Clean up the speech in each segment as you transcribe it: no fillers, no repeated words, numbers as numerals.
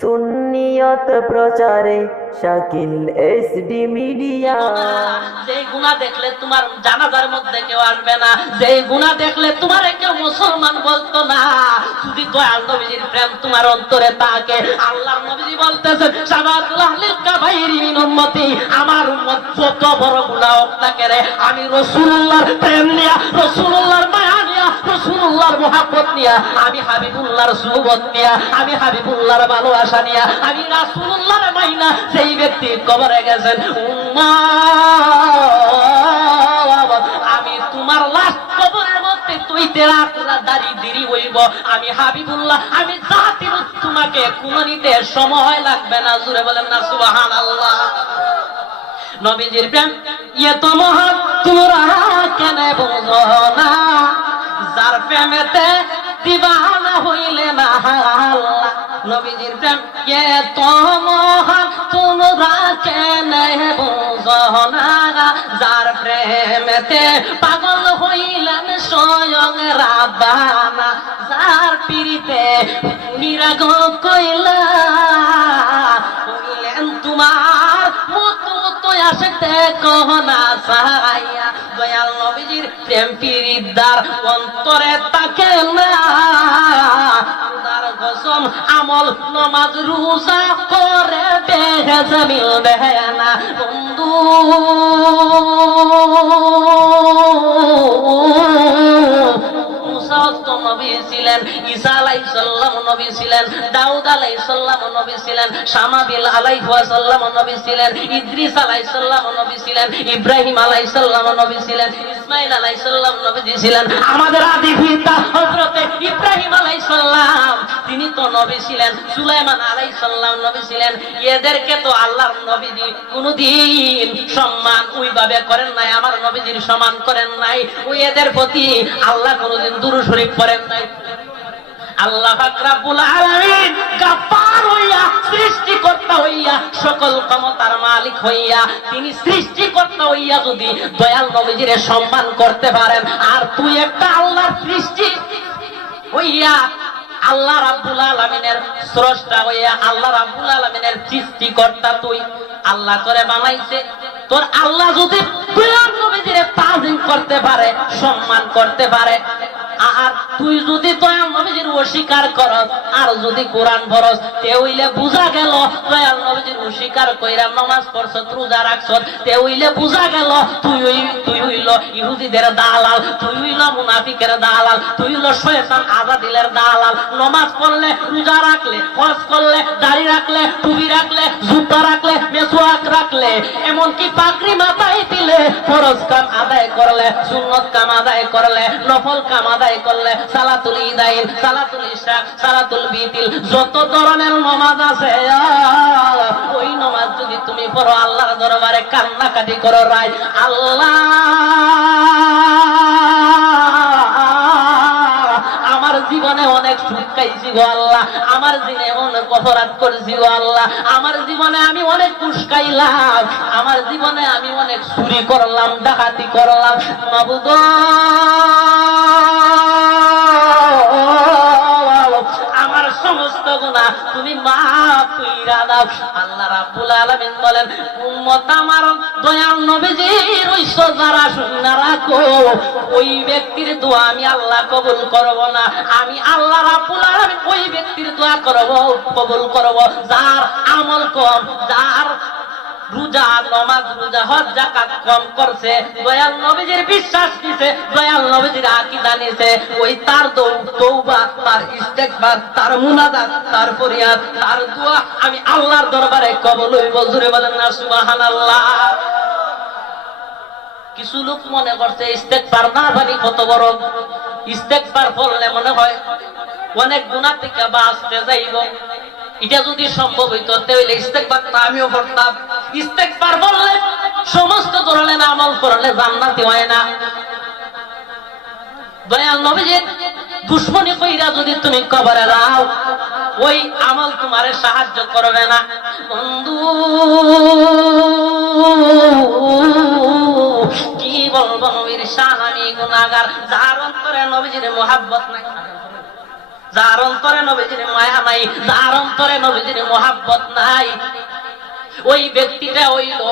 সুন্নিয়ত প্রচারে Shakil SD media. যে গুনাহ দেখলে তোমার জানাজার মধ্যে কেউ আসবে না, যে গুনাহ দেখলে তোমার কেউ মুসলমান বলতো না, যদি দয়াল নবীজির প্রেম তোমার অন্তরে থাকে, আল্লাহর নবীজি বলতেছেন শাবাতুল আহলিল কাবাইরি মিন উম্মতি, আমার উম্মত যত বড় গুনাহ হোক না কেন, আমি রাসূলুল্লাহর প্রেম নিয়া, রাসূলুল্লাহর মায়া নিয়া, রাসূলুল্লাহর মুহাব্বত নিয়া, আমি হাবিবুল্লাহর সুহবত নিয়া, আমি হাবিবুল্লাহর ভালোবাসা নিয়া, আমি রাসূলুল্লাহর মাইনা সেই ব্যক্তি কবরে গেছেন, আমি তোমার লাশ কবরের মধ্যে তুইতে রাখলা দাড়ি দিরি হইব, আমি হাবিবুল্লাহ, আমি জাতির তোমাকে কুমানিতে সময় লাগবে না। জুড়ে বলেন না সুবহানাল্লাহ। নবীজির প্রেম ইয়ে তো মহান তোমরা কেন বুঝো না, যার প্রেমেতে দিবানা হইলে না আল্লাহ। নবীজির প্রেম ইয়ে তো মহান তোমরা কেন বুঝো না, যার প্রেমেতে পাগল হইলেন স্বয়ং রাব্বানা, যার পিরিতে নিরাগ কইলা হইলেন তোমার মতো আসতে কহনা সাহাইয়া। দয়াল নবীজির প্রেম পিরিদার অন্তরে তাকে না, তার কসম আমল নামাজ রোজা করে বেহেজ মিলবে না বন্ধু। নবী ছিলেন, ঈসা আলাইহিস সালাম নবী ছিলেন, দাউদ আলাইহিস সালাম নবী ছিলেন, শামাবিল আলাইহিস সালাম নবী ছিলেন, ইদ্রিস আলাইহিস সালাম নবী ছিলেন, ইব্রাহিম আলাইহিস সালাম নবী ছিলেন, ইসমাঈল আলাইহিস সালাম নবী ছিলেন। আমাদের আদি পিতা হযরত ইব্রাহিম আলাইহিস সালাম তিনি তো নবী ছিলেন, সুলাইমান আলাইহিস সালাম নবী ছিলেন। এদেরকে তো আল্লাহর নবীজি কোনদিন সম্মান ওইভাবে করেন নাই, আমার নবীজির সম্মান করেন নাই, ওই এদের প্রতি আল্লাহ কোনদিন দুরূদ শরীফ পড়েন নাই। আল্লাহ পাক রব্বুল আলামিন গাফফার হইয়া, সৃষ্টিকর্তা হইয়া, সকল ক্ষমতার মালিক হইয়া, তিনি সৃষ্টিকর্তা হইয়া যদি দয়াল নবীজির সম্মান করতে পারেন, আর তুই একটা আল্লাহর সৃষ্টি হইয়া, আল্লাহ রাব্বুল আলামিনের স্রষ্টা হইয়া, আল্লাহ রাব্বুল আলামিনের সৃষ্টিকর্তা তুই, আল্লাহ করে বানাইছে, তোর আল্লাহ যদি দয়াল নবীজির তাজিম করতে পারে, সম্মান করতে পারে, আর তুই যদি দয়াল নবীজির অস্বীকার করস, আর যদি কোরআন পড়স, তে হইলে বুঝা গেল দয়াল নবীজির অস্বীকার কইরা নামাজ পড়ছ, রোজা রাখছ, তে হইলে বুঝা গেল তুই হইল ইহুদিদের দালাল, তুই হইল মুনাফিকের দালাল, তুই হইল শয়তান আযাদিলের দালাল। নামাজ পড়লে, রোজা রাখলে, হজ করলে, দাড়ি রাখলে, টুপি রাখলে, জুতা রাখলে, মেসওয়াক রাখলে, এমনকি পাগড়ি মাথায় দিলে, ফরজ কাম আদায় করলে, সুন্নত কাম আদায় করলে, নফল কাম আদায় করলে, সালাতুল ঈদাইন, সালাতুল ইশরাক, সালাতুল বিতিল, যত ধরনের নামাজ আছে, ওই নামাজ যদি তুমি পড়ো, আল্লাহর দরবারে কান্নাকাটি করো, রাই আল্লাহ আমার জীবনে অনেক সুখ খাইছি গো আল্লাহ, আমার জীবনে অনেক অপরাধ করেছি গো আল্লাহ, আমার জীবনে আমি অনেক ঘুষ খাইলাম, আমার জীবনে আমি অনেক চুরি করলাম, ডাকাতি করলাম, মাবুদ আমার সমস্ত গুনাহ তুমি মাফ কইরা দাও। আল্লাহ রাব্বুল আলামিন বলেন, উম্মত আমার দয়াল নবীজির ওই যারা শুনে রাখো, ওই ব্যক্তির দোয়া আমি আল্লাহ কবুল করব না, আমি আল্লাহ রাব্বুল আলামিন ওই ব্যক্তির দোয়া করব, কবুল করব যার আমল কম, যার রোজা নামাজ রোজা হজ যাকাত কম করছে, দয়াল নবীজির বিশ্বাস নিছে, দয়াল নবীজির আকীদা নিছে, ওই তার তওবা, তার ইস্তেগফার, তার মুনাজাত, তার ফরিয়াদ, তার দোয়া আমি আল্লাহর দরবারে কবুল হইব। জোরে বলেন না সুবহানাল্লাহ। কিছু লোক মনে করছে ইস্তেগফার না জানি কত বড়, ইস্তেগফার পড়লে মনে হয় অনেক গুনাহ থেকে বাঁচতে যাইব। এটা যদি সম্ভব হইতো তাহলে ইস্তেগফারটা আমিও পড়তাম। ইস্তেগফার বললে সমস্ত ধরনের আমল করলে জান্নাতি হয় না। দয়াল নবীজির দুশমনি কইরা যদি তুমি কবরে যাও, ওই আমল তোমারে সাহায্য করবে না বন্ধু। কি বলবো নবীর শান, আমি গুনাহগার, যার অন্তরে নবীজির মুহাব্বত নাই, যার অন্তরে নবীজির মায়া নাই, যার অন্তরে নবীজির মোহাব্বত নাই, ওই ব্যক্তিটা হইল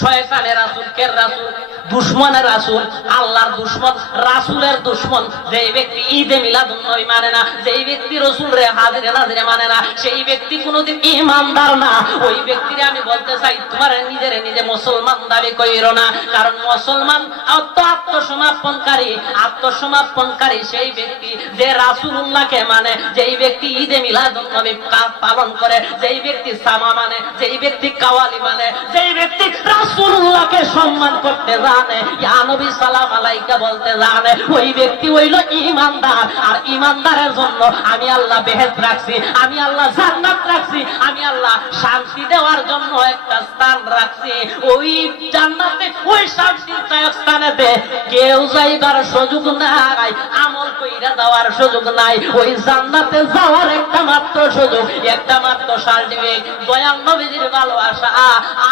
শয়তানের রাসূল, কে রাসূল? দুশমনের রাসূল, আল্লাহর দুশমন, রাসূলের দুশমন। যেই ব্যক্তি ঈদে মিলাদুন নবী মানে না, যেই ব্যক্তি রাসূলরে হাজিরে নাজিরে মানে না, সেই ব্যক্তি কোনোদিন ঈমানদার না। ওই ব্যক্তিরে আমি বলতে চাই, তোমার নিজে মুসলমান দাবি কইরো না, কারণ মুসলমান আত্মসমর্পণকারী সেই ব্যক্তি যে রাসূলুল্লাহকে মানে, যেই ব্যক্তি ঈদে মিলাদুন নবী পালন করে, যেই ব্যক্তি সামা মানে, যেই ব্যক্তি কাওয়ালি মানে, যেই ব্যক্তি রাসূলুল্লাহকে সম্মান করতে জানে, ইয়া নবী সালাম আলাইকা বলতে জানে, ওই ব্যক্তি হইল ঈমানদার। আর ঈমানদারের জন্য আমি আল্লাহ বেহেশত রাখছি, আমি আল্লাহ জান্নাত রাখছি, আমি আল্লাহ শান্তি দেওয়ার জন্য একটা স্থান রাখছি। ওই জান্নাতে, ওই শান্তির স্থানেতে কেউ যাইবার সুযোগ নাই, আমল কইরা যাওয়ার সুযোগ নাই। ওই জান্নাতে যাওয়ার একটা মাত্র সুযোগ, একটা মাত্র সার্টিফিকেট, দয়াল নবীজির ভালোবাসা।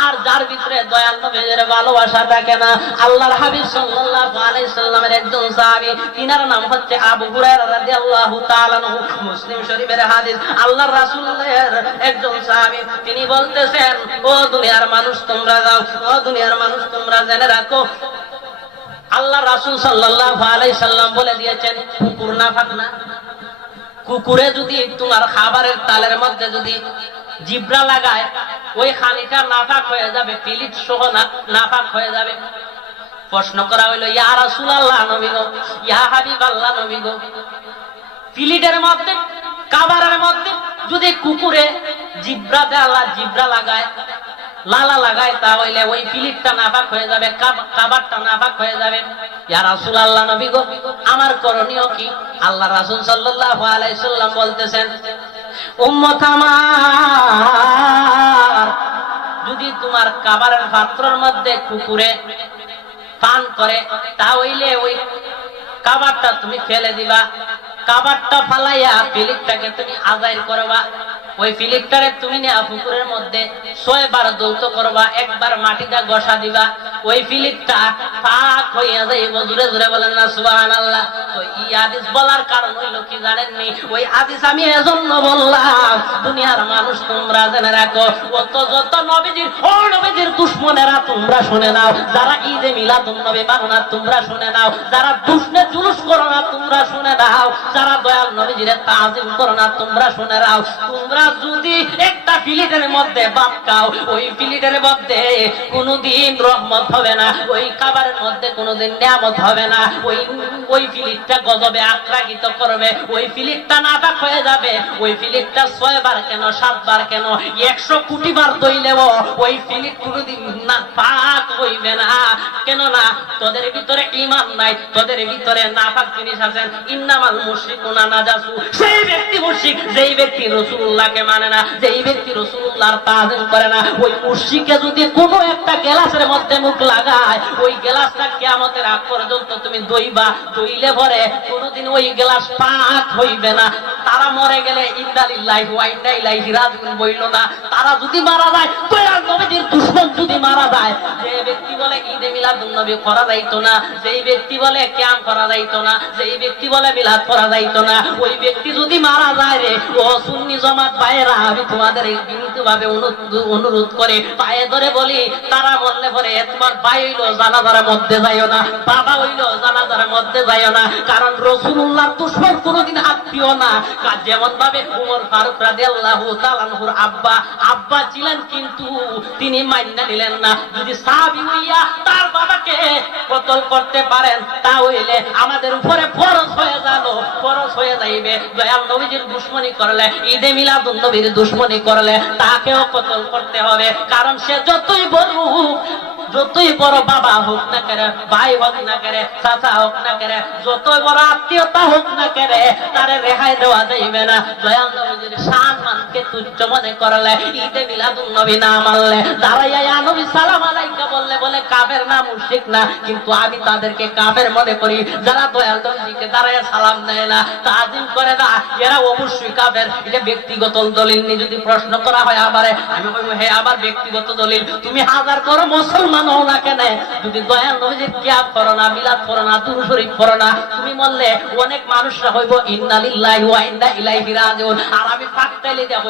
আর যার ভিতরে দয়াল নবীজির ভালোবাসা থাকে না, আল্লাহর হাবিব সাল্লাল্লাহু আলাইহি সাল্লামের একজন সাহাবী, তিনার নাম হচ্ছে আবু হুরায়রা রাদিয়াল্লাহু তাআলা আনহু, মুসলিম শরীফের হাদিস। আল্লাহর রাসূলের একজন সাহাবী, তিনি বলতেছেন, ও দুনিয়ার মানুষ তোমরা যাও, ও দুনিয়ার মানুষ তোমরা জেনে রাখো, আল্লাহ রাসূল সাল্লাল্লাহু আলাইহি সাল্লাম বলে দিয়েছেন, কুকুর নাফাক না। কুকুরে যদি তোমার খাবারের তালের মধ্যে যদি জিব্রা লাগায়, ওই খানিটা নাফাক হয়ে যাবে, পিলিট সহ নাফাক হয়ে যাবে। প্রশ্ন করা হইল, ইয়া রাসূলুল্লাহ নবী গো, ইয়া হাবিবাল্লাহ নবী গো, পিলিটের মধ্যে, খাবারের মধ্যে যদি কুকুরে জিব্রা দেওয়া, জিব্রা লাগায়, লালা লাগায়, তাহলে ওই পিলিটটা নাফাক হয়ে যাবে, খাবারটা নাফাক হয়ে যাবে। ইয়া রাসূলুল্লাহ নবী গো, আমার করণীয় কি? আল্লাহ রাসূল সাল্লাল্লাহু আলাইহি সাল্লাম বলতেছেন, উম্মত আমার, যদি তোমার খাবারের পাত্রের মধ্যে কুকুরে পান করে, তাহলে ওই খাবারটা তুমি ফেলে দিবা, খাবারটা ফালাইয়া পিলিটটাকে তুমি আজাইর করবা, ওই পিলিটটারে তুমি নিয়ে পুকুরের মধ্যে 6 বার দৌত করবা, একবার মাটিটা ঘষা দিবা, ওই পিলিটটা পাক হইয়া যাইব। জোরে জোরে বলেন না সুবহানাল্লাহ। তো এই হাদিস বলার কারণ হইল কি জানেননি? ওই হাদিস আমি এজন্য বললাম, দুনিয়ার মানুষ তোমরা জেনে রাখো, যত নবীজির দুশমনেরা তোমরা শুনে নাও, যারা ঈদে মিলাদুন নবী মানো না তোমরা শুনে নাও, যারা দুশমনে জুলুস করো না তোমরা শুনে নাও, যারা দয়াল নবীজির তাজিম করো না তোমরা শুনে নাও। তোমরা যদি একটা পিলিটের মধ্যে ভাত খাও, ওই পিলিটের মধ্যে কোনোদিন রহমত হবে না, ওই খাবারের মধ্যে কোনোদিন নিয়ামত হবে না। ওই পিলিটটা গজবে আক্রান্ত করবে, ওই পিলিটটা নাপাক হয়ে যাবে। ওই পিলিটটা 6 বার কেন, 7 বার কেন, 100 কোটি বার দইলেও ওই পিলিট কোনোদিন না পাক হইবে না। কেন না? তোদের ভিতরে ঈমান নাই, তোদের ভিতরে নাপাক জিনিস আছেন। ইন্নামাল মুশরিকুনা নাজাসু, সেই ব্যক্তি মুশরিক যেই ব্যক্তি রাসূলুল্লাহকে মানে না, যেই ব্যক্তি রাসূলুল্লাহর তাজিম করে না। ওই মুশরিকে যদি কোনো একটা গ্লাসের মধ্যে মুখ লাগায়, ওই গ্লাসটা কিয়ামতের আগ পর্যন্ত তুমি দইবা, দইলে পরে কোনোদিন ওই গ্লাস পাক হইবে না। তারা মরে গেলে ইন্না লিল্লাহি ওয়া ইন্না ইলাইহি রাজিউন বইল না। তারা যদি মারা যায়, দয়াল নবীর দুশমন যদি মারা যায়, যে ব্যক্তি বলে ঈদে মিলাদুন নবী করা যাইতো না, যেই ব্যক্তি বলে কিয়াম করা যাইতো না, যেই ব্যক্তি বলে মিলাদ করা যাইতো না, ওই ব্যক্তি যদি মারা যায় রে, ও সুন্নি জামাত ভাইয়েরা, আমি তোমাদের এই বিনীতভাবে অনুরোধ করে পায়ে ধরে বলি, তারা বললে পরে তোমার ভাই হইলো জানাজার মধ্যে যাইও না, বাবা হইলো জানাজার মধ্যে যাইও না, কারণ রাসূলুল্লাহর দুশমন কোনোদিন হাত দিও না। যেমন ভাবে ওমর ফারুক রাদিয়াল্লাহু তাআলা আনহুর আব্বা ছিলেন, কিন্তু তিনি মাইনা নিলেন না। যদি সাহাবী হইয়া তার বাবাকে কতল করতে পারেন, তাহলে আমাদের উপরে ফরজ হয়ে গেল, ফরজ হয়ে যাইবে। দয়াল নবীর দুশমনি করলে, ঈদে মিলাদুন নবীর দুশমনি করলে তাকেও কতল করতে হবে। কারণ সে যতই বড় বাবা হোক না কেন, ভাই হোক না কেন, চাচা হোক না কেন, যতই বড় আত্মীয়তা হোক না কেন, তারে রেহাই দেওয়া যাইবে না। দয়াল নবীর সম্মানকে তুচ্ছ মনে করলে, ঈদে মিলাদুন নবী না মানলে, দাঁড়াইয়া ইয়া নবী সালাম আলাইকা বললে বলে কাফের না মুশরিক না, কিন্তু আমি তাদেরকে কাফের মনে করি যারা দয়াল নবীকে দাঁড়াইয়া সালাম দেয় না, তাজিম করে না, এরা অবশ্যই কাফের। এটা ব্যক্তিগত দলিল নিয়ে যদি প্রশ্ন করা হয় আমারে, আমি বলবো হ্যাঁ আমার ব্যক্তিগত দলিল, তুমি হাজার করো মুসলমান হও না কেন, যদি দয়াল নবীর কিয়াম করো না, মিলাদ করো না, দুরূদ শরীফ পড়ো না, তুমি বললে অনেক মানুষরা হইব ইন্না লিল্লাহি ওয়া ইন্না ইলাইহি রাজিউন, আর আমি পাক্কাইলে যাব